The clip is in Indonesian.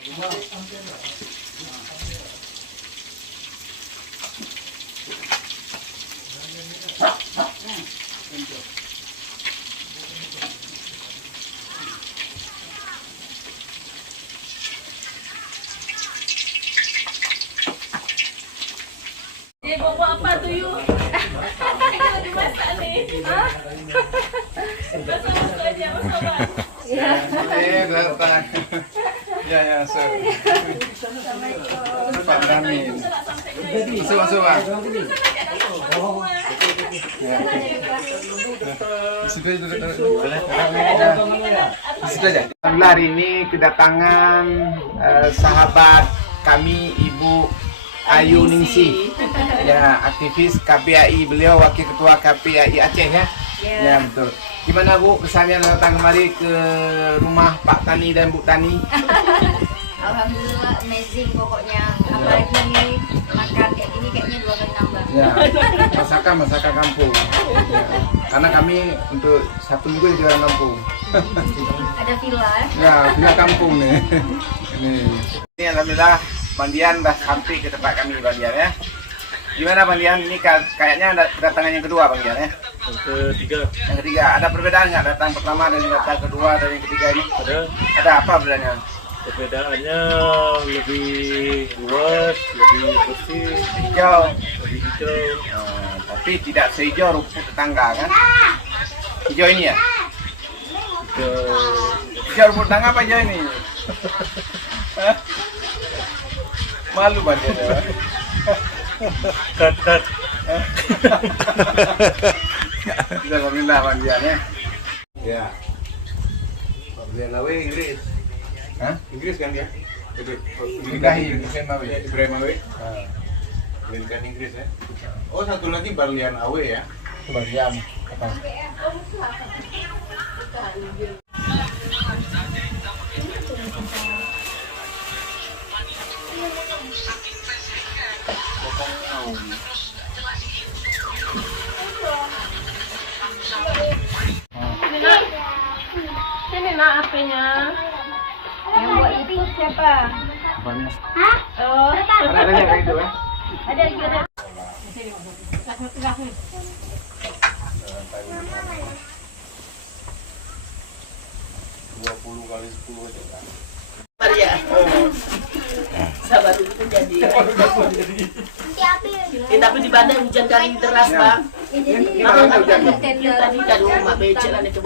Bawa apa tuh yuk? Dimasak nih. Hah? Masuk aja, masuk. Ya. Datang. Ya, sir. Pak Dani. Masuk, Bang. Situ aja. Alhamdulillah hari ini kedatangan sahabat kami Ibu Ayu Ningsih, ya aktivis KPAI, beliau wakil ketua KPAI Aceh ya. Ya betul. Gimana Bu kesannya datang kemari ke rumah Pak Tani dan Bu Tani? Alhamdulillah amazing pokoknya. Apalagi makan kayak gini kayaknya 2 kali nambah. Ya, masakan kampung. Ya. Karena kami untuk Sabtu Minggu di orang kampung. Ada villa. Ya, villa kampung nih. Ini alhamdulillah Bang Dian dah sampai ke tempat kami Bang Dian ya. Gimana Bang Dian? Ini kayaknya ada kedatangan yang kedua Bang Dian ya? Yang ketiga. Ada perbedaan nggak datang pertama dan datang kedua dan yang ketiga ini? Ada apa bedanya? Perbedaannya lebih luas, lebih bersih, Hijau. lebih hijau. Tapi tidak sehijau rumput tetangga kan? Hijau ini ya? Hijau rumput tetangga apa hijau ini? Hah? Malu Bang Dian ya? Kat. Alhamdulillah Bang Dian ya. Ya. Bang Dian Awe Inggris. Hah? Inggris kan dia? Nikahi Ibrahim Awe. Ibrahim Awe. Pendidikan Inggris ya. Oh, satu lagi Barlian Awe ya. Bang Dian. Apa? Sini nak HP-nya. Yang buat itu siapa? Apanya? Oh, Ada kayak gitu ya? Ada lagi ada. Kali 10 aja kan. Maria. Sabar dulu jadi. Tapi di Bandung hujan kali deras, Bang. Jadi Ini malam hujan. Tadi kan rumah becek lah itu.